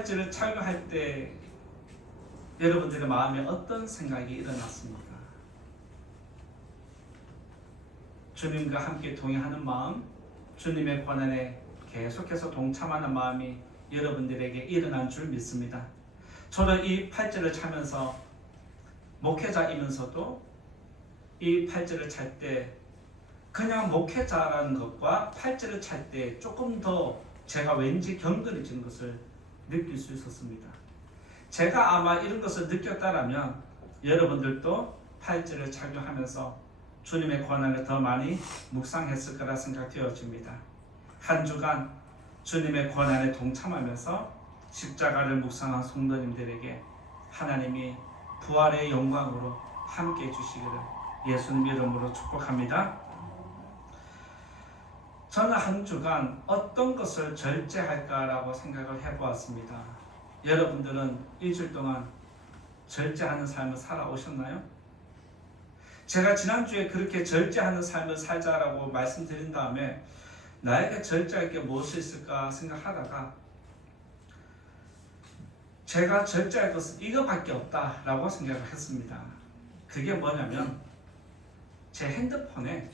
팔찌를 착용할 때 여러분들의 마음에 어떤 생각이 일어났습니까? 주님과 함께 동행하는 마음, 주님의 권한에 계속해서 동참하는 마음이 여러분들에게 일어난 줄 믿습니다. 저도 이 팔찌를 차면서 목회자이면서도 이 팔찌를 찰 때 그냥 목회자라는 것과 팔찌를 찰 때 조금 더 제가 왠지 경건해지는 것을 느낄 수 있었습니다. 제가 아마 이런 것을 느꼈다라면 여러분들도 팔찌를 착용하면서 주님의 권한을 더 많이 묵상했을 거라 생각되어집니다. 한 주간 주님의 권한에 동참하면서 십자가를 묵상한 성도님들에게 하나님이 부활의 영광으로 함께 해주시기를 예수님 이름으로 축복합니다. 저는 한 주간 어떤 것을 절제할까라고 생각을 해보았습니다. 여러분들은 일주일 동안 절제하는 삶을 살아오셨나요? 제가 지난주에 그렇게 절제하는 삶을 살자라고 말씀드린 다음에 나에게 절제할 게 무엇이 있을까 생각하다가 제가 절제할 것은 이거밖에 없다라고 생각을 했습니다. 그게 뭐냐면 제 핸드폰에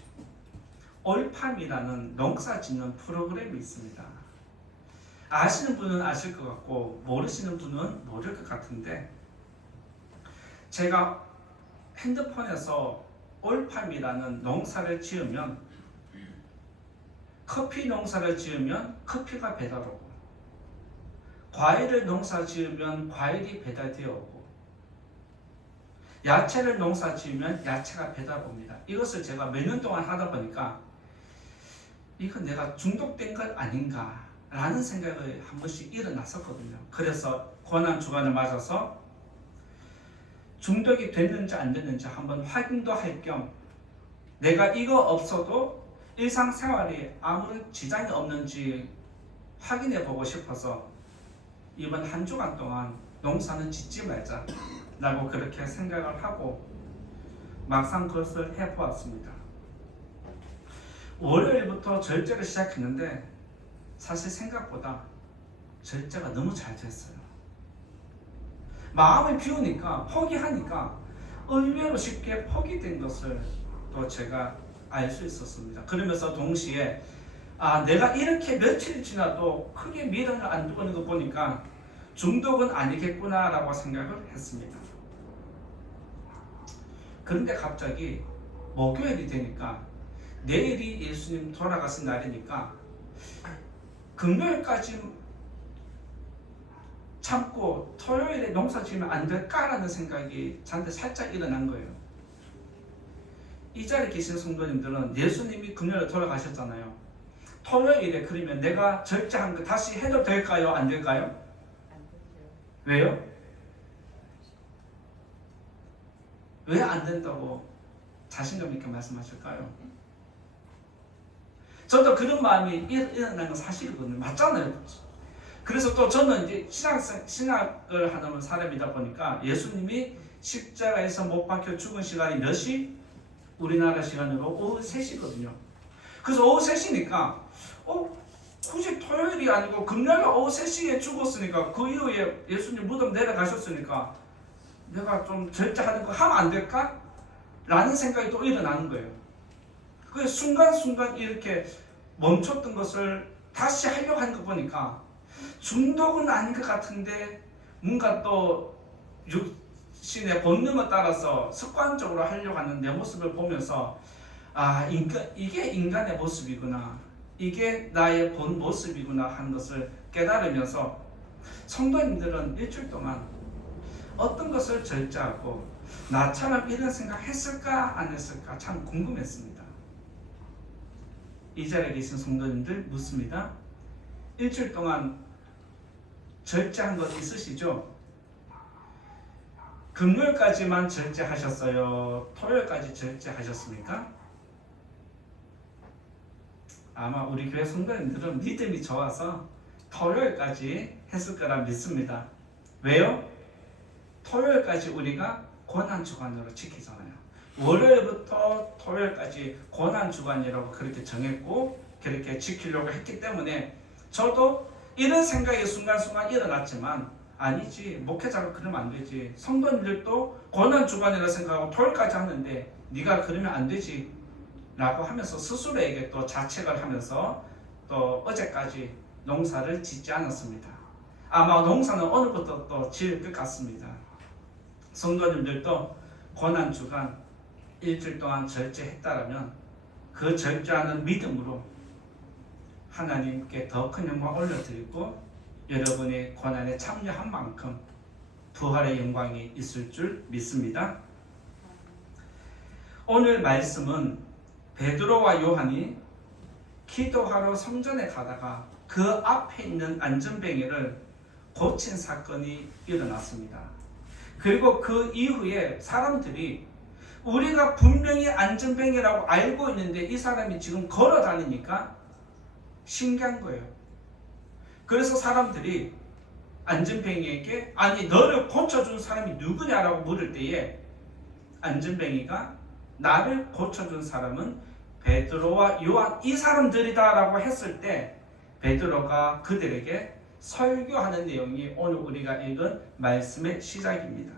올팜이라는 농사 짓는 프로그램이 있습니다. 아시는 분은 아실 것 같고 모르시는 분은 모를 것 같은데 제가 핸드폰에서 올팜이라는 농사를 지으면 커피 농사를 지으면 커피가 배달 오고 과일을 농사 지으면 과일이 배달되어 오고 야채를 농사 지으면 야채가 배달 옵니다. 이것을 제가 몇 년 동안 하다 보니까 이건 내가 중독된 것 아닌가 라는 생각이 한 번씩 일어났었거든요. 그래서 고난주간을 맞아서 중독이 됐는지 안 됐는지 한번 확인도 할 겸 내가 이거 없어도 일상생활이 아무런 지장이 없는지 확인해 보고 싶어서 이번 한 주간 동안 농사는 짓지 말자 라고 그렇게 생각을 하고 막상 그것을 해보았습니다. 월요일부터 절제를 시작했는데 사실 생각보다 절제가 너무 잘 됐어요. 마음을 비우니까 포기하니까 의외로 쉽게 포기된 것을 또 제가 알 수 있었습니다. 그러면서 동시에 내가 이렇게 며칠 지나도 크게 미련을 안 두고 있는 거 보니까 중독은 아니겠구나 라고 생각을 했습니다. 그런데 갑자기 목요일이 되니까 내일이 예수님 돌아가신 날이니까 금요일까지 참고 토요일에 농사 지으면 안 될까라는 생각이 저한테 살짝 일어난 거예요. 이 자리에 계신 성도님들은 예수님이 금요일에 돌아가셨잖아요. 토요일에 그러면 내가 절제한 거 다시 해도 될까요? 안 될까요? 안 되죠. 왜요? 왜 안 된다고 자신감 있게 말씀하실까요? 저도 그런 마음이 일어나는 건 사실이거든요. 맞잖아요. 그래서 또 저는 이제 신학을 하는 사람이다 보니까 예수님이 십자가에서 못 박혀 죽은 시간이 몇 시? 우리나라 시간으로 오후 3시거든요. 그래서 오후 3시니까 굳이 토요일이 아니고 금요일 오후 3시에 죽었으니까 그 이후에 예수님 무덤 내려가셨으니까 내가 좀 절제하는 거 하면 안 될까? 라는 생각이 또 일어나는 거예요. 그 순간순간 이렇게 멈췄던 것을 다시 하려고 하는 거 보니까 중독은 아닌 것 같은데 뭔가 또 육신의 본능에 따라서 습관적으로 하려고 하는 내 모습을 보면서 이게 인간의 모습이구나, 이게 나의 본 모습이구나 하는 것을 깨달으면서 성도님들은 일주일 동안 어떤 것을 절제하고 나처럼 이런 생각 했을까 안 했을까 참 궁금했습니다. 이 자리에 계신 성도님들 묻습니다. 일주일 동안 절제한 것 있으시죠? 금요일까지만 절제하셨어요? 토요일까지 절제하셨습니까? 아마 우리 교회 성도님들은 믿음이 좋아서 토요일까지 했을 거라 믿습니다. 왜요? 토요일까지 우리가 고난주간으로 지키잖아요. 월요일부터 토요일까지 고난주간이라고 그렇게 정했고 그렇게 지키려고 했기 때문에 저도 이런 생각이 순간순간 일어났지만 아니지, 목회자가 그러면 안 되지, 성도님들도 고난주간이라 생각하고 토요일까지 하는데 네가 그러면 안 되지 라고 하면서 스스로에게 또 자책을 하면서 또 어제까지 농사를 짓지 않았습니다. 아마 농사는 오늘부터 또 지을 것 같습니다. 성도님들도 고난주간 일주일 동안 절제했다라면 그 절제하는 믿음으로 하나님께 더 큰 영광 올려드리고 여러분의 고난에 참여한 만큼 부활의 영광이 있을 줄 믿습니다. 오늘 말씀은 베드로와 요한이 기도하러 성전에 가다가 그 앞에 있는 안전뱅이를 고친 사건이 일어났습니다. 그리고 그 이후에 사람들이 우리가 분명히 안전뱅이라고 알고 있는데 이 사람이 지금 걸어 다니니까 신기한 거예요. 그래서 사람들이 안전뱅이에게 아니 너를 고쳐준 사람이 누구냐라고 물을 때에 안전뱅이가 나를 고쳐준 사람은 베드로와 요한 이 사람들이다 라고 했을 때 베드로가 그들에게 설교하는 내용이 오늘 우리가 읽은 말씀의 시작입니다.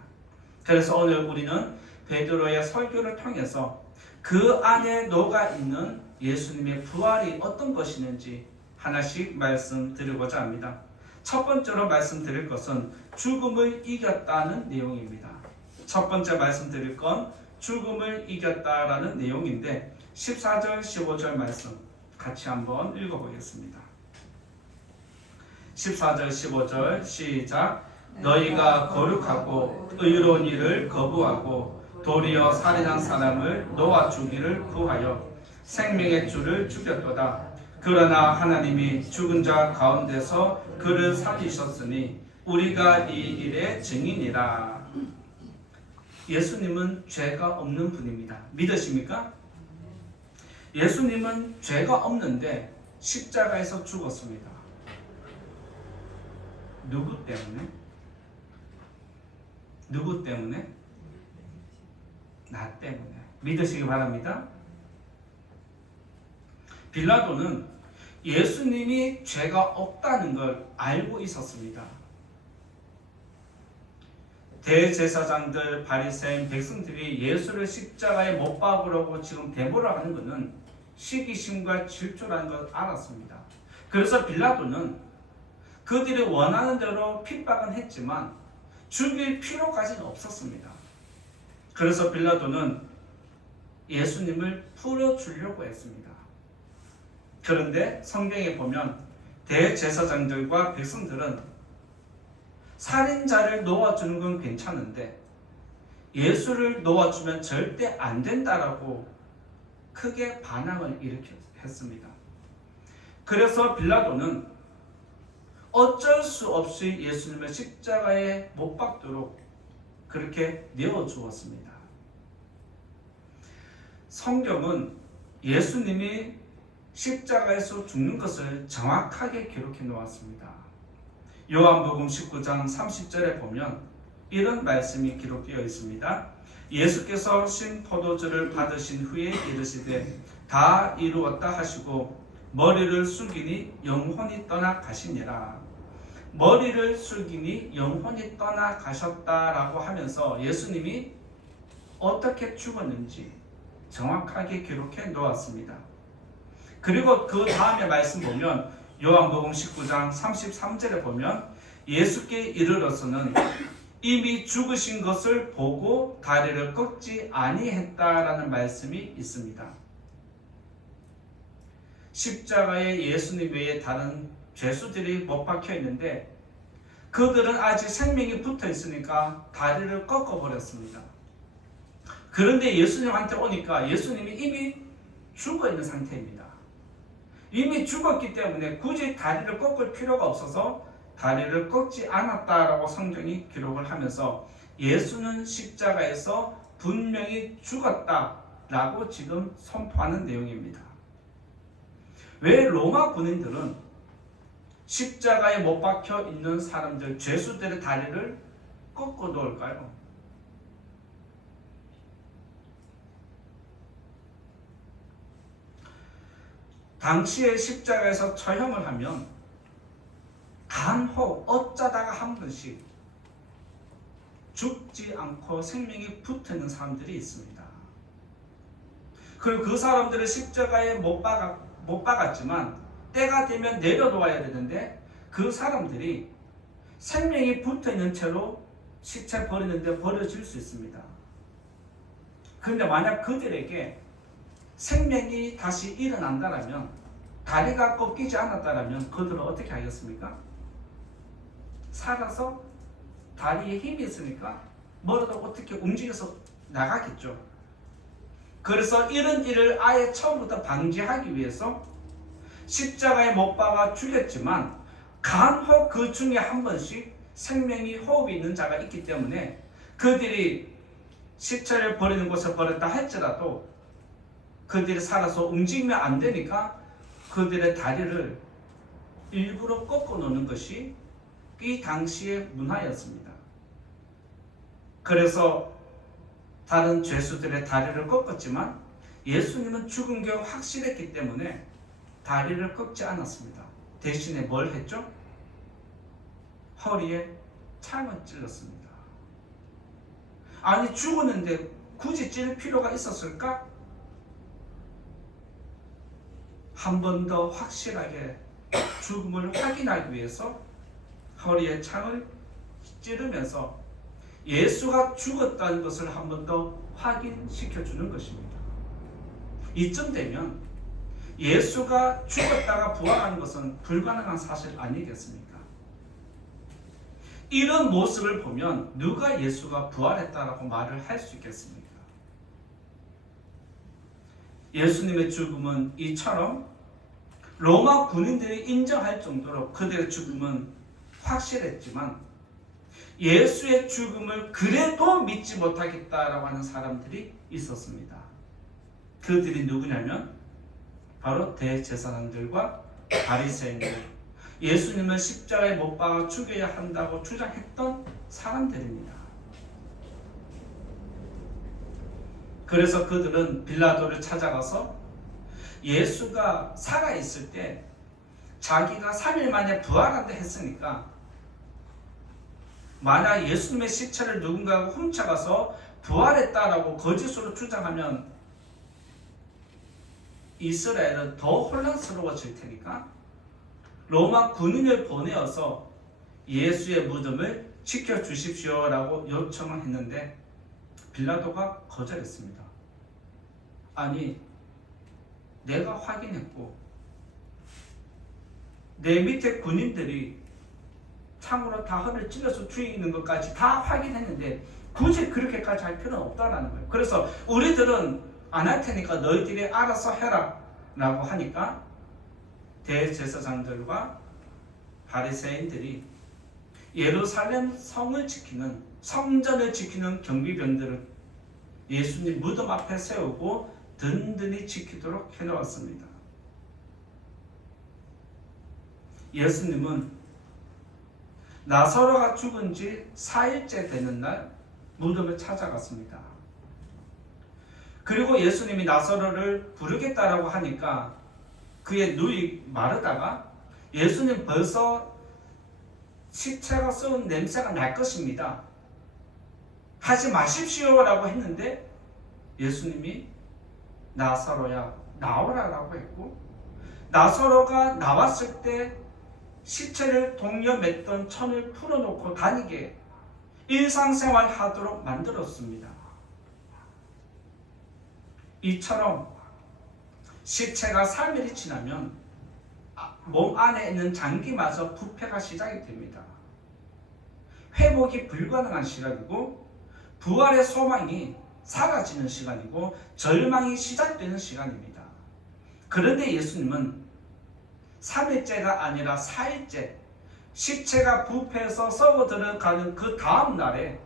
그래서 오늘 우리는 베드로의 설교를 통해서 그 안에 녹아있는 예수님의 부활이 어떤 것이는지 하나씩 말씀드리고자 합니다. 첫 번째로 말씀드릴 것은 죽음을 이겼다는 내용입니다. 첫 번째 말씀드릴 건 죽음을 이겼다라는 내용인데 14절 15절 말씀 같이 한번 읽어보겠습니다. 14절 15절 시작. 너희가 거룩하고 의로운 일을 거부하고 도리어 살인한 사람을 놓아주기를 구하여 생명의 주를 죽였도다. 그러나 하나님이 죽은 자 가운데서 그를 살리셨으니 우리가 이 일의 증인이라. 예수님은 죄가 없는 분입니다. 믿으십니까? 예수님은 죄가 없는데 십자가에서 죽었습니다. 누구 때문에? 누구 때문에? 나 때문에. 믿으시기 바랍니다. 빌라도는 예수님이 죄가 없다는 걸 알고 있었습니다. 대제사장들, 바리새인, 백성들이 예수를 십자가에 못 박으려고 지금 대보를 하는 것은 시기심과 질투라는 걸 알았습니다. 그래서 빌라도는 그들이 원하는 대로 핍박은 했지만 죽일 필요까지는 없었습니다. 그래서 빌라도는 예수님을 풀어주려고 했습니다. 그런데 성경에 보면 대제사장들과 백성들은 살인자를 놓아주는 건 괜찮은데 예수를 놓아주면 절대 안 된다라고 크게 반항을 일으켰습니다. 그래서 빌라도는 어쩔 수 없이 예수님을 십자가에 못 박도록 그렇게 내어주었습니다. 성경은 예수님이 십자가에서 죽는 것을 정확하게 기록해 놓았습니다. 요한복음 19장 30절에 보면 이런 말씀이 기록되어 있습니다. 예수께서 신 포도주를 받으신 후에 이르시되 다 이루었다 하시고 머리를 숙이니 영혼이 떠나 가시니라. 머리를 숙이니 영혼이 떠나 가셨다라고 하면서 예수님이 어떻게 죽었는지 정확하게 기록해 놓았습니다. 그리고 그 다음에 말씀 보면 요한복음 19장 33절에 보면 예수께 이르러서는 이미 죽으신 것을 보고 다리를 꺾지 아니했다라는 말씀이 있습니다. 십자가에 예수님 외에 다른 죄수들이 못 박혀 있는데 그들은 아직 생명이 붙어 있으니까 다리를 꺾어 버렸습니다. 그런데 예수님한테 오니까 예수님이 이미 죽어 있는 상태입니다. 이미 죽었기 때문에 굳이 다리를 꺾을 필요가 없어서 다리를 꺾지 않았다라고 성경이 기록을 하면서 예수는 십자가에서 분명히 죽었다라고 지금 선포하는 내용입니다. 왜 로마 군인들은 십자가에 못 박혀 있는 사람들, 죄수들의 다리를 꺾어 놓을까요? 당시에 십자가에서 처형을 하면 간혹 어쩌다가 한 번씩 죽지 않고 생명이 붙는 사람들이 있습니다. 그리고 그 사람들을 십자가에 못 박았지만 때가 되면 내려놓아야 되는데 그 사람들이 생명이 붙어있는 채로 시체 버리는데 버려질 수 있습니다. 그런데 만약 그들에게 생명이 다시 일어난다면, 다리가 꺾이지 않았다면 그들은 어떻게 하겠습니까? 살아서 다리에 힘이 있으니까 뭐라도 어떻게 움직여서 나가겠죠. 그래서 이런 일을 아예 처음부터 방지하기 위해서 십자가에 못 박아 죽였지만 간혹 그 중에 한 번씩 생명이 호흡이 있는 자가 있기 때문에 그들이 시체를 버리는 곳에 버렸다 할지라도 그들이 살아서 움직이면 안 되니까 그들의 다리를 일부러 꺾어 놓는 것이 이 당시의 문화였습니다. 그래서 다른 죄수들의 다리를 꺾었지만 예수님은 죽은 게 확실했기 때문에 다리를 꺾지 않았습니다. 대신에 뭘 했죠? 허리에 창을 찔렀습니다. 아니 죽었는데 굳이 찔 필요가 있었을까? 한 번 더 확실하게 죽음을 확인하기 위해서 허리에 창을 찌르면서 예수가 죽었다는 것을 한 번 더 확인시켜 주는 것입니다. 이쯤 되면 예수가 죽었다가 부활하는 것은 불가능한 사실 아니겠습니까? 이런 모습을 보면 누가 예수가 부활했다라고 말을 할 수 있겠습니까? 예수님의 죽음은 이처럼 로마 군인들이 인정할 정도로 그들의 죽음은 확실했지만 예수의 죽음을 그래도 믿지 못하겠다라고 하는 사람들이 있었습니다. 그들이 누구냐면 바로 대제사장들과 바리새인들, 예수님을 십자가에 못 박아 죽여야 한다고 주장했던 사람들입니다. 그래서 그들은 빌라도를 찾아가서 예수가 살아있을 때 자기가 3일 만에 부활한다 했으니까 만약 예수님의 시체를 누군가가 훔쳐가서 부활했다라고 거짓으로 주장하면 이스라엘은 더 혼란스러워질 테니까 로마 군인을 보내어서 예수의 무덤을 지켜주십시오라고 요청을 했는데 빌라도가 거절했습니다. 아니 내가 확인했고 내 밑에 군인들이 창으로 다 허리를 찔러서 죽이는 것까지 다 확인했는데 굳이 그렇게까지 할 필요는 없다라는 거예요. 그래서 우리들은 안 할 테니까 너희들이 알아서 해라 라고 하니까 대제사장들과 바리새인들이 예루살렘 성을 지키는, 성전을 지키는 경비병들을 예수님 무덤 앞에 세우고 든든히 지키도록 해놓았습니다. 예수님은 나사로가 죽은 지 4일째 되는 날 무덤을 찾아갔습니다. 그리고 예수님이 나사로를 부르겠다라고 하니까 그의 눈이 마르다가 예수님 벌써 시체가 썩은 냄새가 날 것입니다. 하지 마십시오라고 했는데 예수님이 나사로야 나오라라고 했고 나사로가 나왔을 때 시체를 동여맸던 천을 풀어놓고 다니게 일상생활 하도록 만들었습니다. 이처럼 시체가 3일이 지나면 몸 안에 있는 장기마저 부패가 시작이 됩니다. 회복이 불가능한 시간이고 부활의 소망이 사라지는 시간이고 절망이 시작되는 시간입니다. 그런데 예수님은 3일째가 아니라 4일째 시체가 부패해서 썩어 들어가는 그 다음 날에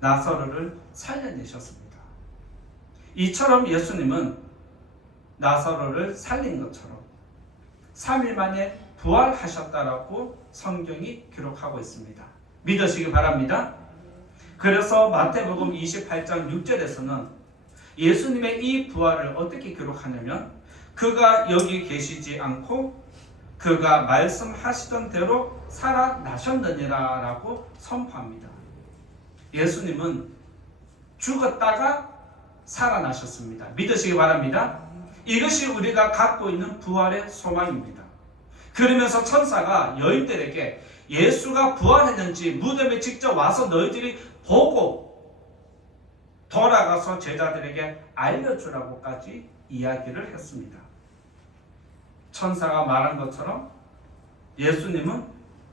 나사로를 살려내셨습니다. 이처럼 예수님은 나사로를 살린 것처럼 3일 만에 부활하셨다라고 성경이 기록하고 있습니다. 믿으시기 바랍니다. 그래서 마태복음 28장 6절에서는 예수님의 이 부활을 어떻게 기록하냐면 그가 여기 계시지 않고 그가 말씀하시던 대로 살아나셨느니라 라고 선포합니다. 예수님은 죽었다가 살아나셨습니다. 믿으시기 바랍니다. 이것이 우리가 갖고 있는 부활의 소망입니다. 그러면서 천사가 여인들에게 예수가 부활했는지 무덤에 직접 와서 너희들이 보고 돌아가서 제자들에게 알려주라고까지 이야기를 했습니다. 천사가 말한 것처럼 예수님은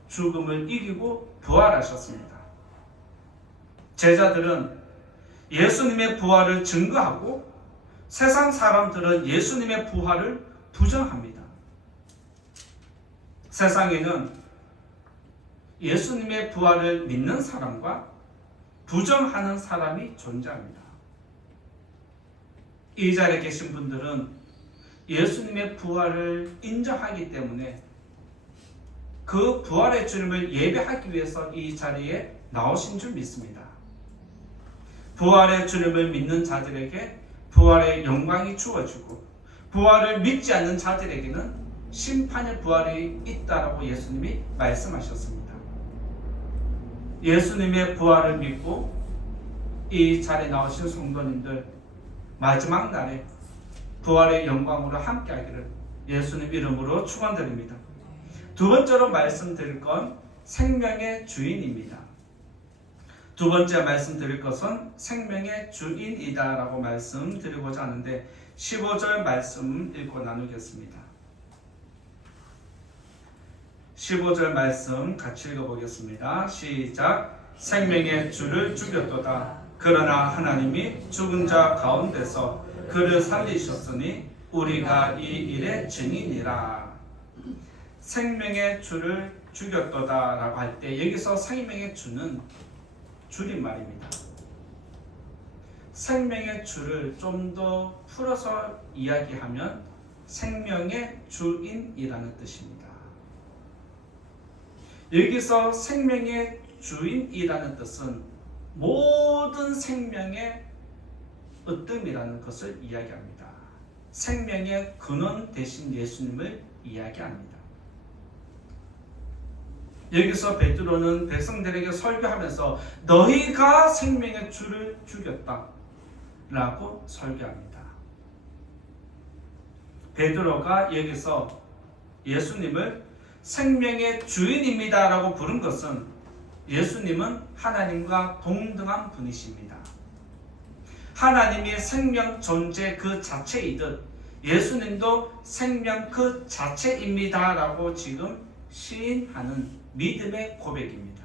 죽음을 이기고 부활하셨습니다. 제자들은 예수님의 부활을 증거하고 세상 사람들은 예수님의 부활을 부정합니다. 세상에는 예수님의 부활을 믿는 사람과 부정하는 사람이 존재합니다. 이 자리에 계신 분들은 예수님의 부활을 인정하기 때문에 그 부활의 주님을 예배하기 위해서 이 자리에 나오신 줄 믿습니다. 부활의 주님을 믿는 자들에게 부활의 영광이 주어지고 부활을 믿지 않는 자들에게는 심판의 부활이 있다라고 예수님이 말씀하셨습니다. 예수님의 부활을 믿고 이 자리에 나오신 성도님들 마지막 날에 부활의 영광으로 함께하기를 예수님 이름으로 축원드립니다. 두 번째로 말씀드릴 건 생명의 주인입니다. 두 번째 말씀드릴 것은 생명의 주인이다 라고 말씀드리고자 하는데 15절 말씀 읽고 나누겠습니다. 15절 말씀 같이 읽어보겠습니다. 시작. 생명의 주를 죽였도다. 그러나 하나님이 죽은 자 가운데서 그를 살리셨으니 우리가 이 일의 증인이라. 생명의 주를 죽였도다 라고 할 때 여기서 생명의 주는 줄임말입니다. 생명의 주를 좀 더 풀어서 이야기하면 생명의 주인이라는 뜻입니다. 여기서 생명의 주인이라는 뜻은 모든 생명의 으뜸이라는 것을 이야기합니다. 생명의 근원 되신 예수님을 이야기합니다. 여기서 베드로는 백성들에게 설교하면서 너희가 생명의 주를 죽였다 라고 설교합니다. 베드로가 여기서 예수님을 생명의 주인입니다 라고 부른 것은 예수님은 하나님과 동등한 분이십니다. 하나님이 생명 존재 그 자체이듯 예수님도 생명 그 자체입니다 라고 지금 시인하는 믿음의 고백입니다.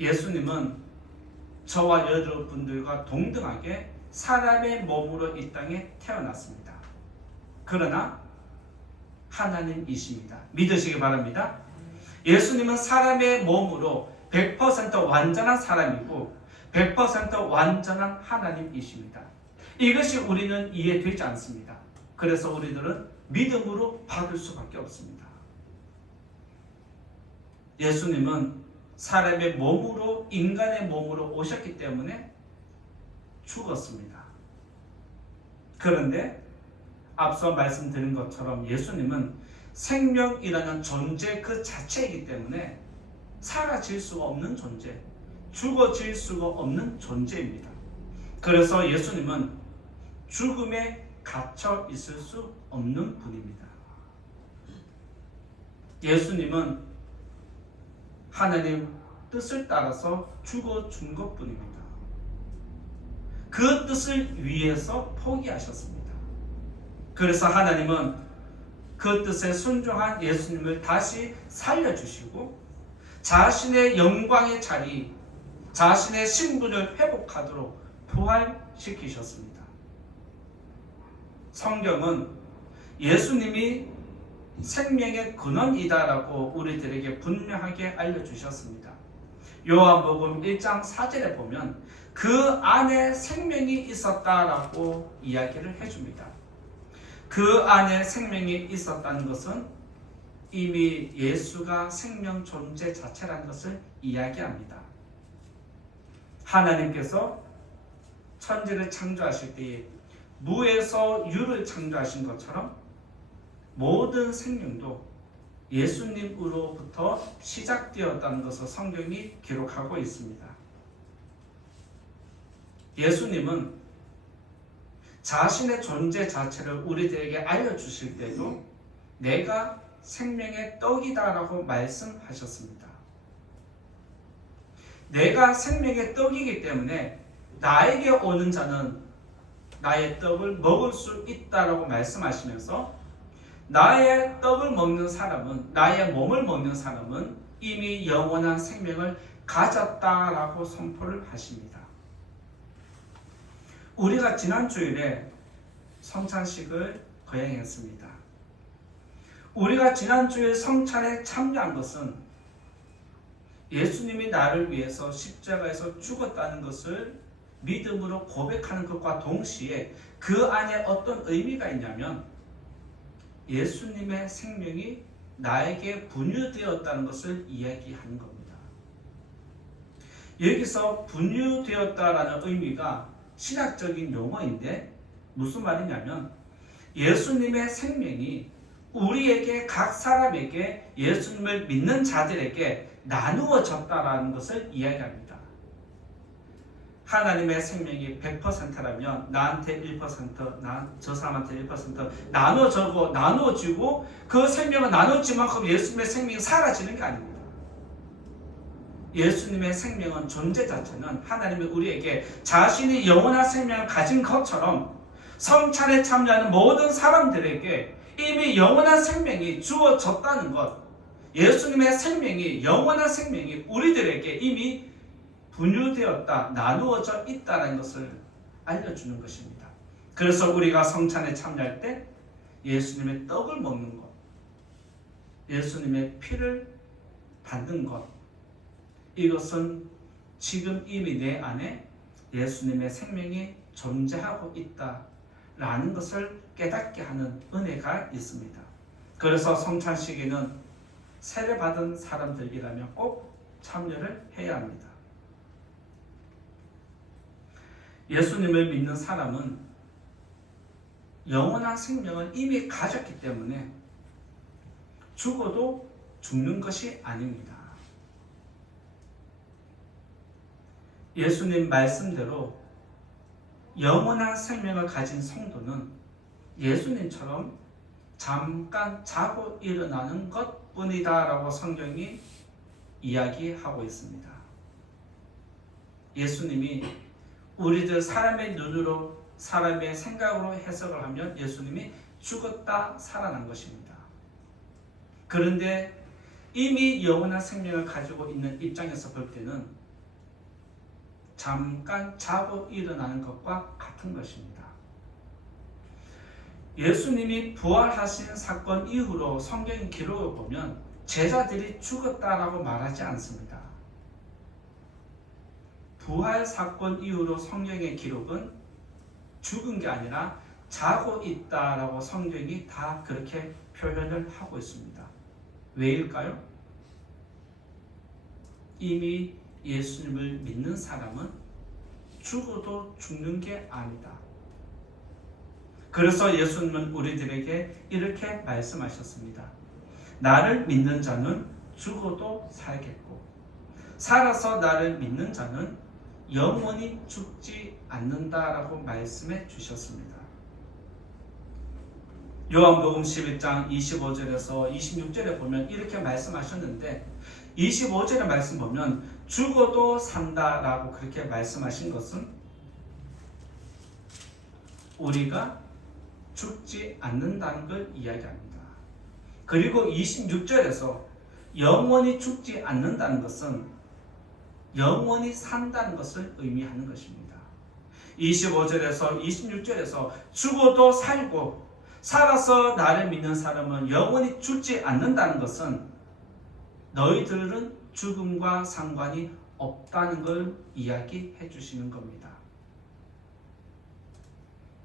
예수님은 저와 여러분들과 동등하게 사람의 몸으로 이 땅에 태어났습니다. 그러나 하나님이십니다. 믿으시기 바랍니다. 예수님은 사람의 몸으로 100% 완전한 사람이고 100% 완전한 하나님이십니다. 이것이 우리는 이해되지 않습니다. 그래서 우리들은 믿음으로 받을 수밖에 없습니다. 예수님은 사람의 몸으로 인간의 몸으로 오셨기 때문에 죽었습니다. 그런데 앞서 말씀드린 것처럼 예수님은 생명이라는 존재 그 자체이기 때문에 사라질 수가 없는 존재, 죽어질 수가 없는 존재입니다. 그래서 예수님은 죽음에 갇혀 있을 수 없는 분입니다. 예수님은 하나님 뜻을 따라서 죽어준 것뿐입니다. 그 뜻을 위해서 포기하셨습니다. 그래서 하나님은 그 뜻에 순종한 예수님을 다시 살려주시고 자신의 영광의 자리, 자신의 신분을 회복하도록 부활시키셨습니다. 성경은 예수님이 생명의 근원이다라고 우리들에게 분명하게 알려주셨습니다. 요한복음 1장 4절에 보면 그 안에 생명이 있었다라고 이야기를 해줍니다. 그 안에 생명이 있었다는 것은 이미 예수가 생명 존재 자체라는 것을 이야기합니다. 하나님께서 천지를 창조하실 때에 무에서 유를 창조하신 것처럼 모든 생명도 예수님으로부터 시작되었다는 것을 성경이 기록하고 있습니다. 예수님은 자신의 존재 자체를 우리들에게 알려주실 때도 내가 생명의 떡이다라고 말씀하셨습니다. 내가 생명의 떡이기 때문에 나에게 오는 자는 나의 떡을 먹을 수 있다라고 말씀하시면서 나의 떡을 먹는 사람은, 나의 몸을 먹는 사람은 이미 영원한 생명을 가졌다라고 선포를 하십니다. 우리가 지난 주일에 성찬식을 거행했습니다. 우리가 지난 주일 성찬에 참여한 것은 예수님이 나를 위해서 십자가에서 죽었다는 것을 믿음으로 고백하는 것과 동시에 그 안에 어떤 의미가 있냐면 예수님의 생명이 나에게 분유되었다는 것을 이야기하는 겁니다. 여기서 분유되었다라는 의미가 신학적인 용어인데 무슨 말이냐면 예수님의 생명이 우리에게 각 사람에게 예수님을 믿는 자들에게 나누어졌다라는 것을 이야기합니다. 하나님의 생명이 100%라면 나한테 1%, 저 사람한테 1% 나눠지고 그 생명은 나눠진 만큼 예수님의 생명이 사라지는 게 아닙니다. 예수님의 생명은 존재 자체는 하나님이 우리에게 자신이 영원한 생명을 가진 것처럼 성찬에 참여하는 모든 사람들에게 이미 영원한 생명이 주어졌다는 것, 예수님의 생명이, 영원한 생명이 우리들에게 이미 분유되었다, 나누어져 있다는 것을 알려주는 것입니다. 그래서 우리가 성찬에 참여할 때 예수님의 떡을 먹는 것, 예수님의 피를 받는 것, 이것은 지금 이미 내 안에 예수님의 생명이 존재하고 있다라는 것을 깨닫게 하는 은혜가 있습니다. 그래서 성찬식에는 세례받은 사람들이라면 꼭 참여를 해야 합니다. 예수님을 믿는 사람은 영원한 생명을 이미 가졌기 때문에 죽어도 죽는 것이 아닙니다. 예수님 말씀대로 영원한 생명을 가진 성도는 예수님처럼 잠깐 자고 일어나는 것뿐이다 라고 성경이 이야기하고 있습니다. 예수님이 우리들 사람의 눈으로, 사람의 생각으로 해석을 하면 예수님이 죽었다 살아난 것입니다. 그런데 이미 영원한 생명을 가지고 있는 입장에서 볼 때는 잠깐 자고 일어나는 것과 같은 것입니다. 예수님이 부활하신 사건 이후로 성경 기록을 보면 제자들이 죽었다라고 말하지 않습니다. 부활 사건 이후로 성경의 기록은 죽은 게 아니라 자고 있다라고 성경이 다 그렇게 표현을 하고 있습니다. 왜일까요? 이미 예수님을 믿는 사람은 죽어도 죽는 게 아니다. 그래서 예수님은 우리들에게 이렇게 말씀하셨습니다. 나를 믿는 자는 죽어도 살겠고 살아서 나를 믿는 자는 영원히 죽지 않는다라고 말씀해 주셨습니다. 요한복음 11장 25절에서 26절에 보면 이렇게 말씀하셨는데 25절의 말씀 보면 죽어도 산다라고 그렇게 말씀하신 것은 우리가 죽지 않는다는 걸 이야기합니다. 그리고 26절에서 영원히 죽지 않는다는 것은 영원히 산다는 것을 의미하는 것입니다. 25절에서 26절에서 죽어도 살고 살아서 나를 믿는 사람은 영원히 죽지 않는다는 것은 너희들은 죽음과 상관이 없다는 걸 이야기해 주시는 겁니다.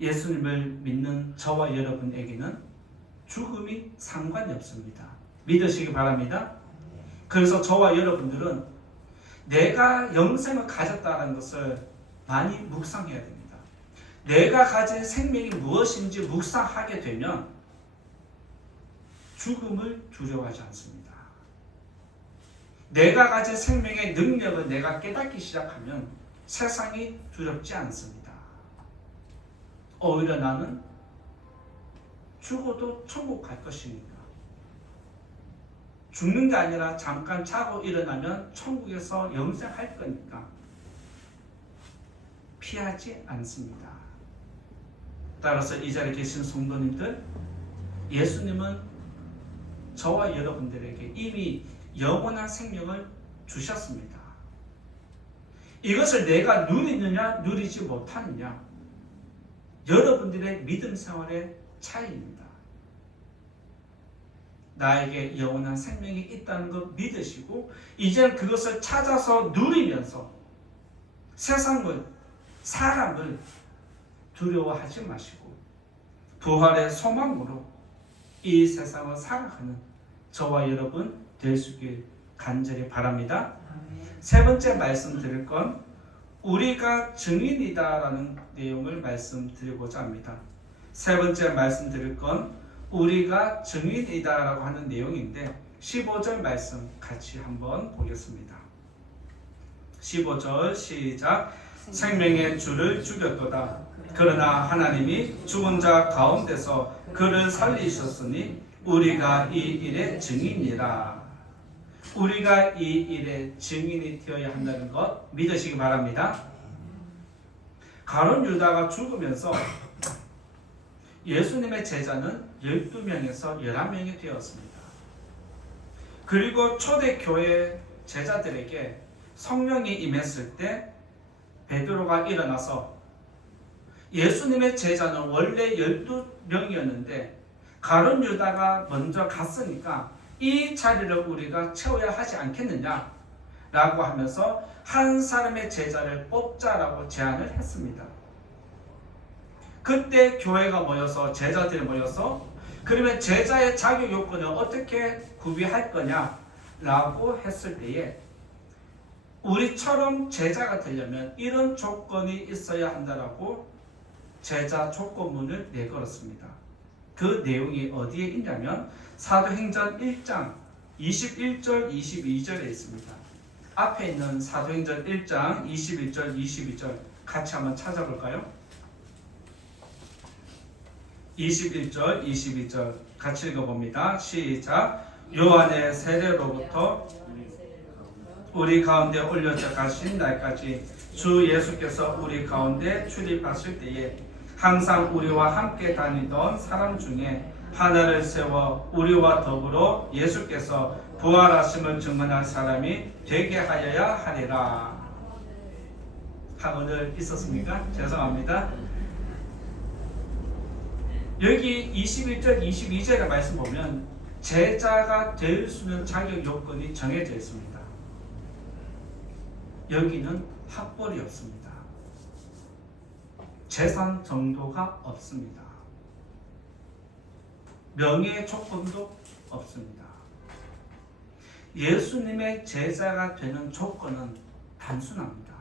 예수님을 믿는 저와 여러분에게는 죽음이 상관이 없습니다. 믿으시기 바랍니다. 그래서 저와 여러분들은 내가 영생을 가졌다는 것을 많이 묵상해야 됩니다. 내가 가진 생명이 무엇인지 묵상하게 되면 죽음을 두려워하지 않습니다. 내가 가진 생명의 능력을 내가 깨닫기 시작하면 세상이 두렵지 않습니다. 오히려 나는 죽어도 천국 갈 것이니까, 죽는 게 아니라 잠깐 자고 일어나면 천국에서 영생할 거니까 피하지 않습니다. 따라서 이 자리에 계신 성도님들, 예수님은 저와 여러분들에게 이미 영원한 생명을 주셨습니다. 이것을 내가 누리느냐 누리지 못하느냐, 여러분들의 믿음 생활의 차이입니다. 나에게 영원한 생명이 있다는 것 믿으시고 이제는 그것을 찾아서 누리면서 세상을, 사람을 두려워하지 마시고 부활의 소망으로 이 세상을 살아가는 저와 여러분 될 수 있길 간절히 바랍니다. 세 번째 말씀드릴 건 우리가 증인이다라는 내용을 말씀드리고자 합니다. 세 번째 말씀드릴 건 우리가 증인이다라고 하는 내용인데 15절 말씀 같이 한번 보겠습니다. 15절 시작. 생명의 주를 죽였도다. 그러나 하나님이 죽은 자 가운데서 그를 살리셨으니 우리가 이 일의 증인이라. 우리가 이 일의 증인이 되어야 한다는 것 믿으시기 바랍니다. 가룟 유다가 죽으면서 예수님의 제자는 12명에서 11명이 되었습니다. 그리고 초대교회 제자들에게 성령이 임했을 때 베드로가 일어나서 예수님의 제자는 원래 12명이었는데 가룟 유다가 먼저 갔으니까 이 자리를 우리가 채워야 하지 않겠느냐 라고 하면서 한 사람의 제자를 뽑자라고 제안을 했습니다. 그때 교회가 모여서, 제자들이 모여서 그러면 제자의 자격 요건을 어떻게 구비할 거냐 라고 했을 때에 우리처럼 제자가 되려면 이런 조건이 있어야 한다라고 제자 조건문을 내걸었습니다. 그 내용이 어디에 있냐면 사도행전 1장 21절 22절에 있습니다. 앞에 있는 사도행전 1장 21절 22절 같이 한번 찾아볼까요? 21절 22절 같이 읽어봅니다. 시작. 요한의 세례로부터 우리 가운데 올려져 가신 날까지 주 예수께서 우리 가운데 출입하실 때에 항상 우리와 함께 다니던 사람 중에 하나를 세워 우리와 더불어 예수께서 부활하심을 증언한 사람이 되게 하여야 하리라. 오늘 있었습니까? 죄송합니다. 여기 21절 22절의 말씀 보면 제자가 될 수 있는 자격 요건이 정해져 있습니다. 여기는 학벌이 없습니다. 재산 정도가 없습니다. 명예의 조건도 없습니다. 예수님의 제자가 되는 조건은 단순합니다.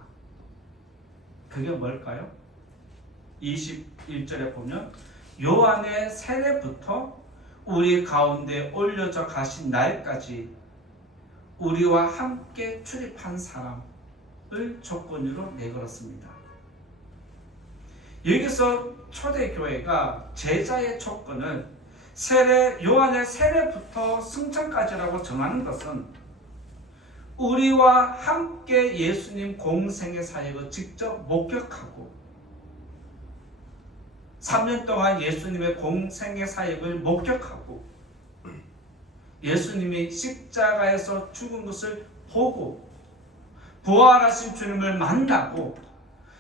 그게 뭘까요? 21절에 보면 요한의 세례부터 우리 가운데 올려져 가신 날까지 우리와 함께 출입한 사람을 조건으로 내걸었습니다. 여기서 초대교회가 제자의 조건을 요한의 세례부터 승천까지라고 정하는 것은 우리와 함께 예수님 공생의 사역을 직접 목격하고 3년 동안 예수님의 공생의 사역을 목격하고 예수님이 십자가에서 죽은 것을 보고 부활하신 주님을 만나고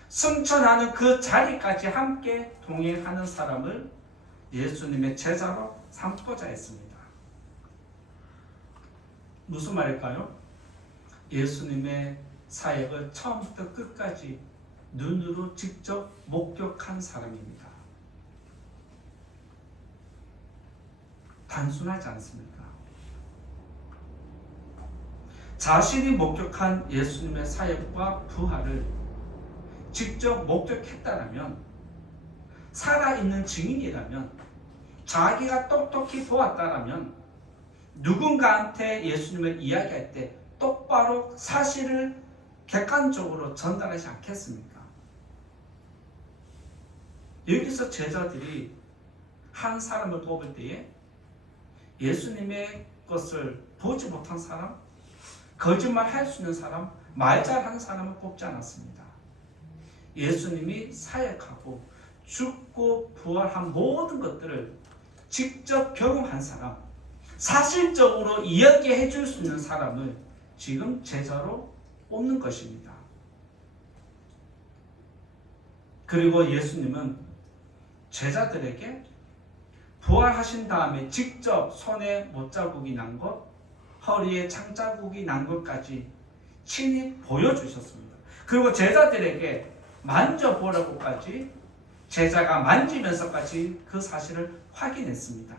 승천하는 그 자리까지 함께 동행하는 사람을 예수님의 제자로 삼고자 했습니다. 무슨 말일까요? 예수님의 사역을 처음부터 끝까지 눈으로 직접 목격한 사람입니다. 단순하지 않습니까? 자신이 목격한 예수님의 사역과 부활을 직접 목격했다라면, 살아있는 증인이라면, 자기가 똑똑히 보았다라면 누군가한테 예수님을 이야기할 때 똑바로 사실을 객관적으로 전달하지 않겠습니까? 여기서 제자들이 한 사람을 뽑을 때에 예수님의 것을 보지 못한 사람, 거짓말 할 수 있는 사람, 말 잘하는 사람을 뽑지 않았습니다. 예수님이 사역하고 죽고 부활한 모든 것들을 직접 경험한 사람, 사실적으로 이야기해 줄 수 있는 사람을 지금 제자로 뽑는 것입니다. 그리고 예수님은 제자들에게 부활하신 다음에 직접 손에 못자국이 난 것, 허리에 창자국이 난 것까지 친히 보여주셨습니다. 그리고 제자들에게 만져보라고까지 제자가 만지면서까지 그 사실을 확인했습니다.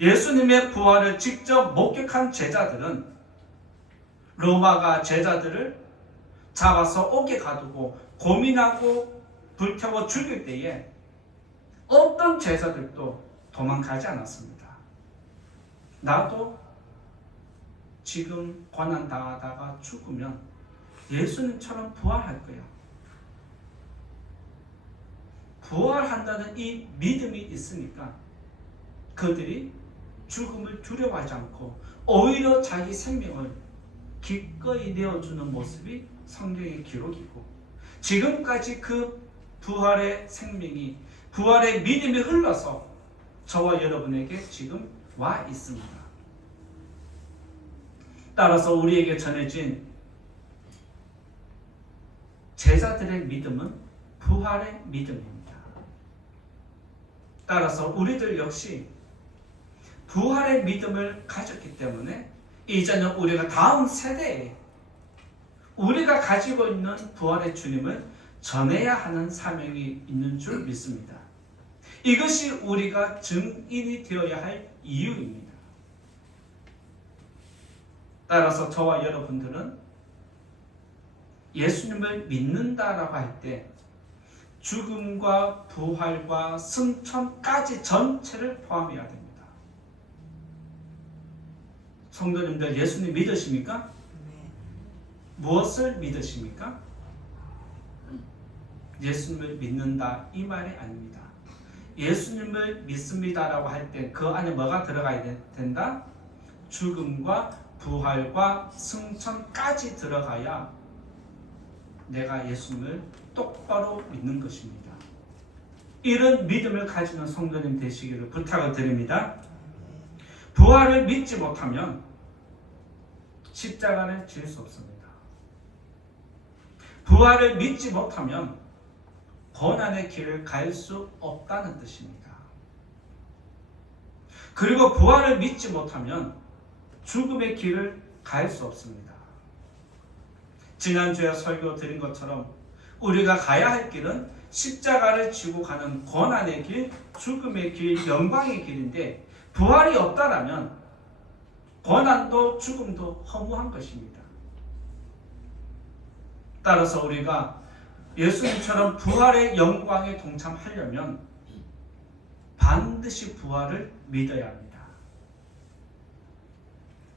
예수님의 부활을 직접 목격한 제자들은 로마가 제자들을 잡아서 옥에 가두고 고민하고 불태워 죽일 때에 어떤 제자들도 도망가지 않았습니다. 나도 지금 고난 당하다가 죽으면 예수님처럼 부활할 거야. 부활한다는 이 믿음이 있으니까 그들이 죽음을 두려워하지 않고 오히려 자기 생명을 기꺼이 내어주는 모습이 성경의 기록이고, 지금까지 그 부활의 생명이, 부활의 믿음이 흘러서 저와 여러분에게 지금 와 있습니다. 따라서 우리에게 전해진 제자들의 믿음은 부활의 믿음입니다. 따라서 우리들 역시 부활의 믿음을 가졌기 때문에 이제는 우리가 다음 세대에 우리가 가지고 있는 부활의 주님을 전해야 하는 사명이 있는 줄 믿습니다. 이것이 우리가 증인이 되어야 할 이유입니다. 따라서 저와 여러분들은 예수님을 믿는다라고 할 때 죽음과 부활과 승천까지 전체를 포함해야 됩니다. 성도님들, 예수님 믿으십니까? 무엇을 믿으십니까? 예수님을 믿는다 이 말이 아닙니다. 예수님을 믿습니다라고 할 때 그 안에 뭐가 들어가야 된다? 죽음과 부활과 승천까지 들어가야 내가 예수님을 똑바로 믿는 것입니다. 이런 믿음을 가지는 성도님 되시기를 부탁을 드립니다. 부활을 믿지 못하면 십자가를 질 수 없습니다. 부활을 믿지 못하면 고난의 길을 갈 수 없다는 뜻입니다. 그리고 부활을 믿지 못하면 죽음의 길을 갈 수 없습니다. 지난주에 설교 드린 것처럼 우리가 가야 할 길은 십자가를 지고 가는 고난의 길, 죽음의 길, 영광의 길인데 부활이 없다라면 고난도 죽음도 허무한 것입니다. 따라서 우리가 예수님처럼 부활의 영광에 동참하려면 반드시 부활을 믿어야 합니다.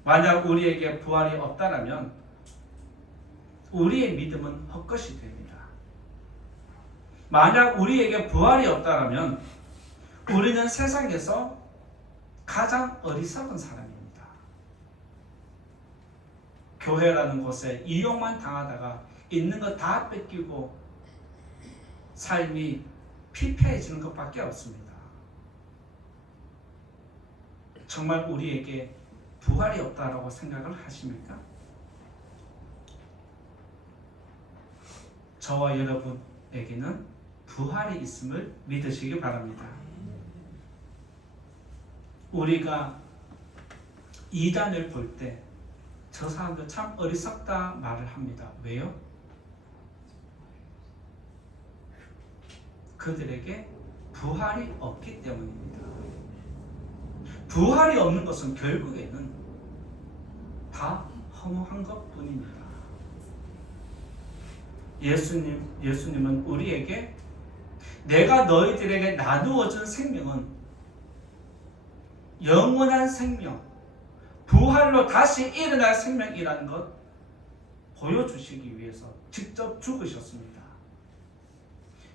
만약 우리에게 부활이 없다라면 우리의 믿음은 헛것이 됩니다. 만약 우리에게 부활이 없다라면 우리는 세상에서 가장 어리석은 사람입니다. 교회라는 곳에 이용만 당하다가 있는 거 다 뺏기고 삶이 피폐해지는 것밖에 없습니다. 정말 우리에게 부활이 없다라고 생각을 하십니까? 저와 여러분에게는 부활이 있음을 믿으시기 바랍니다. 우리가 이단을 볼 때 저 사람들 참 어리석다 말을 합니다. 왜요? 그들에게 부활이 없기 때문입니다. 부활이 없는 것은 결국에는 다 허무한 것뿐입니다. 예수님은 우리에게 내가 너희들에게 나누어준 생명은 영원한 생명, 부활로 다시 일어날 생명이라는 것 보여주시기 위해서 직접 죽으셨습니다.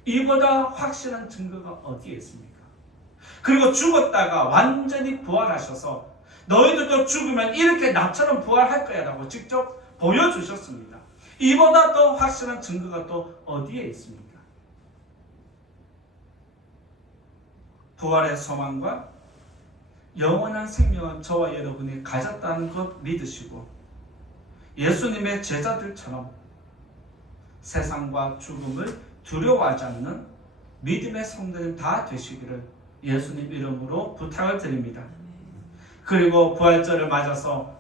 이보다 확실한 증거가 어디에 있습니까? 그리고 죽었다가 완전히 부활하셔서 너희들도 죽으면 이렇게 나처럼 부활할 거야 라고 직접 보여주셨습니다. 이보다 더 확실한 증거가 또 어디에 있습니까? 부활의 소망과 영원한 생명은 저와 여러분이 가졌다는 것 믿으시고 예수님의 제자들처럼 세상과 죽음을 두려워하지 않는 믿음의 성도님 다 되시기를 예수님 이름으로 부탁을 드립니다. 그리고 부활절을 맞아서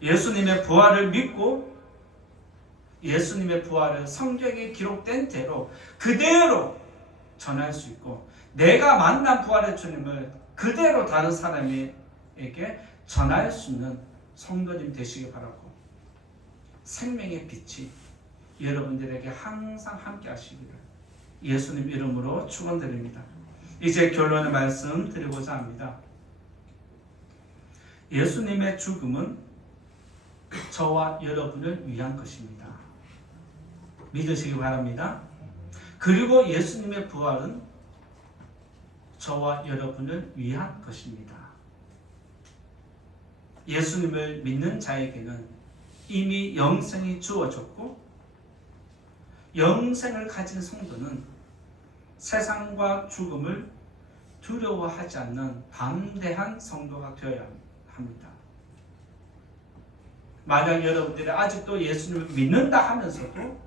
예수님의 부활을 믿고 예수님의 부활을 성경에 기록된 대로 그대로 전할 수 있고 내가 만난 부활의 주님을 그대로 다른 사람에게 전할 수 있는 성도님 되시기 바라고 생명의 빛이 여러분들에게 항상 함께 하시기를 예수님 이름으로 축원드립니다. 이제 결론의 말씀 드리고자 합니다. 예수님의 죽음은 저와 여러분을 위한 것입니다. 믿으시기 바랍니다. 그리고 예수님의 부활은 저와 여러분을 위한 것입니다. 예수님을 믿는 자에게는 이미 영생이 주어졌고 영생을 가진 성도는 세상과 죽음을 두려워하지 않는 담대한 성도가 되어야 합니다. 만약 여러분들이 아직도 예수님을 믿는다 하면서도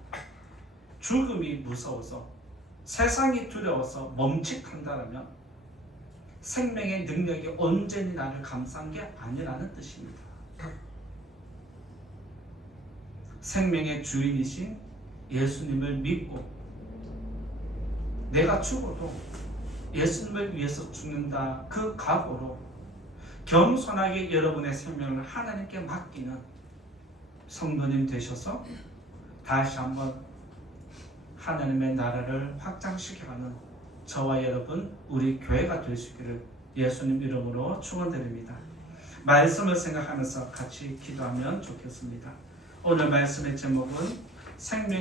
죽음이 무서워서 세상이 두려워서 멈칫한다면 생명의 능력이 온전히 나를 감싼 게 아니라는 뜻입니다. 생명의 주인이신 예수님을 믿고 내가 죽어도 예수님을 위해서 죽는다 그 각오로 겸손하게 여러분의 생명을 하나님께 맡기는 성도님 되셔서 다시 한번 하나님의 나라를 확장시켜가는 저와 여러분 우리 교회가 될 수 있기를 예수님 이름으로 축원드립니다. 말씀을 생각하면서 같이 기도하면 좋겠습니다. 오늘 말씀의 제목은 생명